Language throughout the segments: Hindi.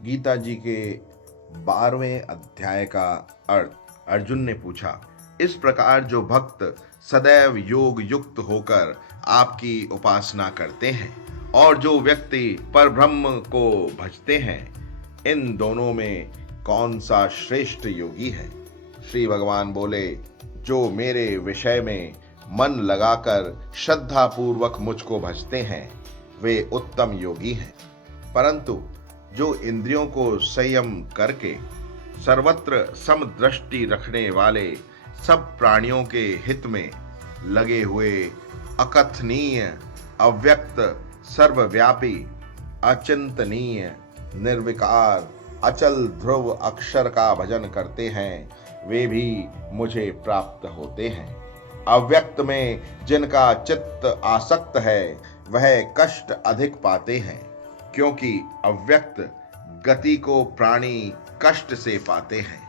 गीता जी के 12वें अध्याय का अर्थ। अर्जुन ने पूछा, इस प्रकार जो भक्त सदैव योग युक्त होकर आपकी उपासना करते हैं और जो व्यक्ति परब्रह्म को भजते हैं, इन दोनों में कौन सा श्रेष्ठ योगी है? श्री भगवान बोले, जो मेरे विषय में मन लगाकर श्रद्धा पूर्वक मुझको भजते हैं वे उत्तम योगी हैं। परंतु जो इंद्रियों को संयम करके सर्वत्र समदृष्टि रखने वाले सब प्राणियों के हित में लगे हुए अकथनीय, अव्यक्त, सर्वव्यापी, अचिंतनीय, निर्विकार, अचल ध्रुव अक्षर का भजन करते हैं, वे भी मुझे प्राप्त होते हैं। अव्यक्त में जिनका चित्त आसक्त है वह कष्ट अधिक पाते हैं, क्योंकि अव्यक्त गति को प्राणी कष्ट से पाते हैं।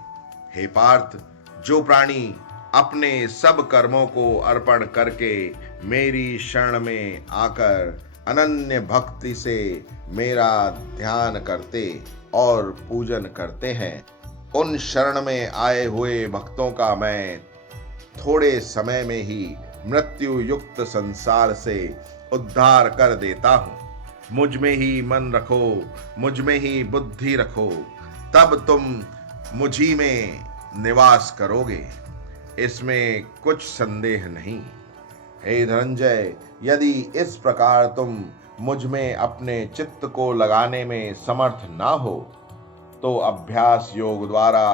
हे पार्थ, जो प्राणी अपने सब कर्मों को अर्पण करके मेरी शरण में आकर अनन्य भक्ति से मेरा ध्यान करते और पूजन करते हैं, उन शरण में आए हुए भक्तों का मैं थोड़े समय में ही मृत्यु युक्त संसार से उद्धार कर देता हूँ। मुझ में ही मन रखो, मुझ में ही बुद्धि रखो, तब तुम मुझी में निवास करोगे, इसमें कुछ संदेह नहीं। हे धनंजय, यदि इस प्रकार तुम मुझ में अपने चित्त को लगाने में समर्थ ना हो तो अभ्यास योग द्वारा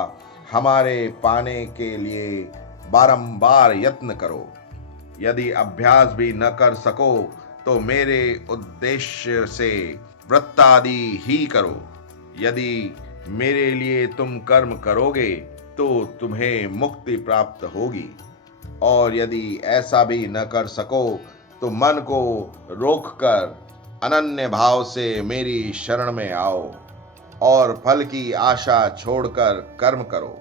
हमारे पाने के लिए बारंबार यत्न करो। यदि अभ्यास भी न कर सको तो मेरे उद्देश्य से वृत्तादि ही करो। यदि मेरे लिए तुम कर्म करोगे तो तुम्हें मुक्ति प्राप्त होगी, और यदि ऐसा भी न कर सको तो मन को रोककर अनन्य भाव से मेरी शरण में आओ और फल की आशा छोड़कर कर्म करो,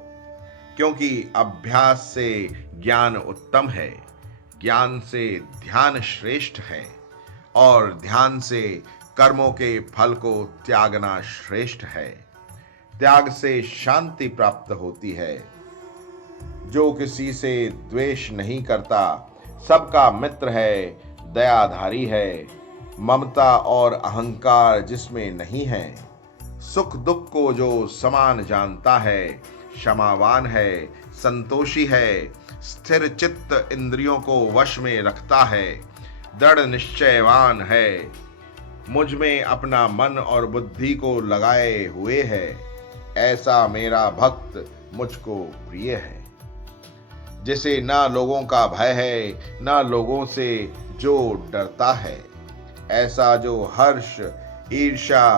क्योंकि अभ्यास से ज्ञान उत्तम है, ज्ञान से ध्यान श्रेष्ठ है और ध्यान से कर्मों के फल को त्यागना श्रेष्ठ है। त्याग से शांति प्राप्त होती है। जो किसी से द्वेष नहीं करता, सबका मित्र है, दयाधारी है, ममता और अहंकार जिसमें नहीं है, सुख दुख को जो समान जानता है, क्षमावान है, संतोषी है, स्थिर चित्त इंद्रियों को वश में रखता है, दृढ़ निश्चयवान है, मुझ में अपना मन और बुद्धि को लगाए हुए है, ऐसा मेरा भक्त मुझको प्रिय है। जिसे ना लोगों का भय है, ना लोगों से जो डरता है, ऐसा जो हर्ष, ईर्ष्या,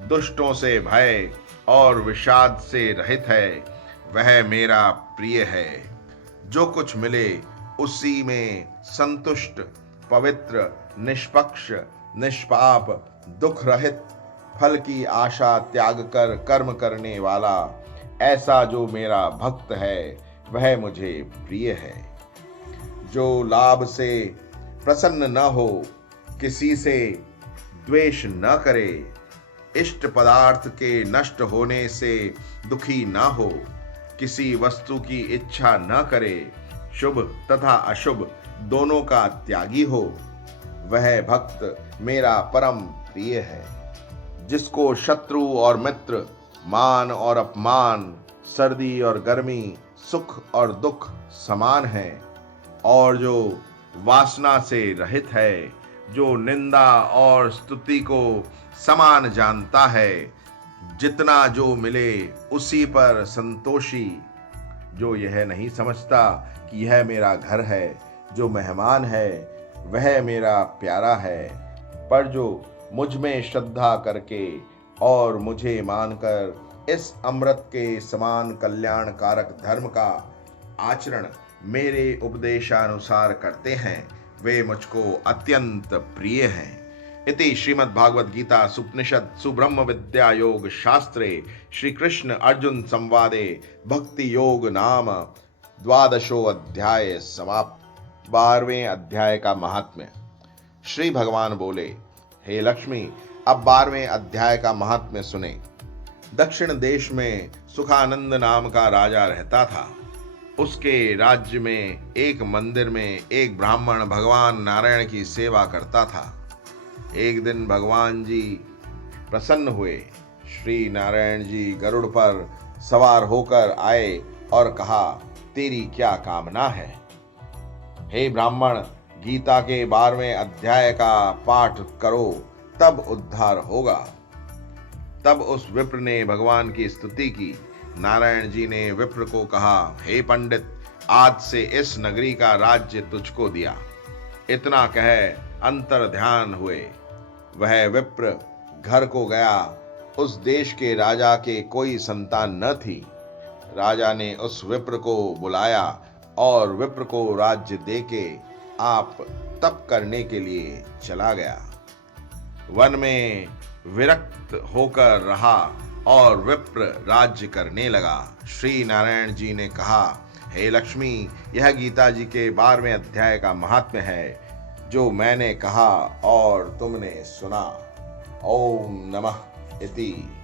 दुष्टों से भय और विषाद से रहित है, वह मेरा प्रिय है। जो कुछ मिले उसी में संतुष्ट, पवित्र, निष्पक्ष, निष्पाप, दुख रहित, फल की आशा त्याग कर कर्म करने वाला, ऐसा जो मेरा भक्त है वह मुझे प्रिय है। जो लाभ से प्रसन्न न हो, किसी से द्वेष न करे, इष्ट पदार्थ के नष्ट होने से दुखी न हो, किसी वस्तु की इच्छा न करे, शुभ तथा अशुभ दोनों का त्यागी हो, वह भक्त मेरा परम प्रिय है। जिसको शत्रु और मित्र, मान और अपमान, सर्दी और गर्मी, सुख और दुख समान है, और जो वासना से रहित है, जो निंदा और स्तुति को समान जानता है, जितना जो मिले उसी पर संतोषी, जो यह नहीं समझता कि यह मेरा घर है, जो मेहमान है वह मेरा प्यारा है, पर जो मुझ में श्रद्धा करके और मुझे मानकर इस अमृत के समान कल्याणकारक धर्म का आचरण मेरे उपदेशानुसार करते हैं, वे मुझको अत्यंत प्रिय हैं। इति श्रीमद्भागवत गीता सुपनिषद सुब्रह्म विद्या योग शास्त्रे श्री कृष्ण अर्जुन संवादे भक्ति योग नाम 12वां अध्याय समाप्त। 12वें अध्याय का महात्म्य। श्री भगवान बोले, हे लक्ष्मी, अब 12वें अध्याय का महात्म्य सुने। दक्षिण देश में सुखानंद नाम का राजा रहता था। उसके राज्य में एक मंदिर में एक ब्राह्मण भगवान नारायण की सेवा करता था। एक दिन भगवान जी प्रसन्न हुए। श्री नारायण जी गरुड़ पर सवार होकर आए और कहा, तेरी क्या कामना है? हे ब्राह्मण, गीता के 12वें अध्याय का पाठ करो, तब उद्धार होगा। तब उस विप्र ने भगवान की स्तुति की। नारायण जी ने विप्र को कहा, हे पंडित, आज से इस नगरी का राज्य तुझको दिया। इतना कह अंतर ध्यान हुए। वह विप्र घर को गया। उस देश के राजा के कोई संतान न थी। राजा ने उस विप्र को बुलाया और विप्र को राज्य देके आप तप करने के लिए चला गया। वन में विरक्त होकर रहा और विप्र राज्य करने लगा। श्री नारायण जी ने कहा, हे लक्ष्मी, यह गीता जी के 12वें अध्याय का महात्म्य है, जो मैंने कहा और तुमने सुना। ओम नमः इति।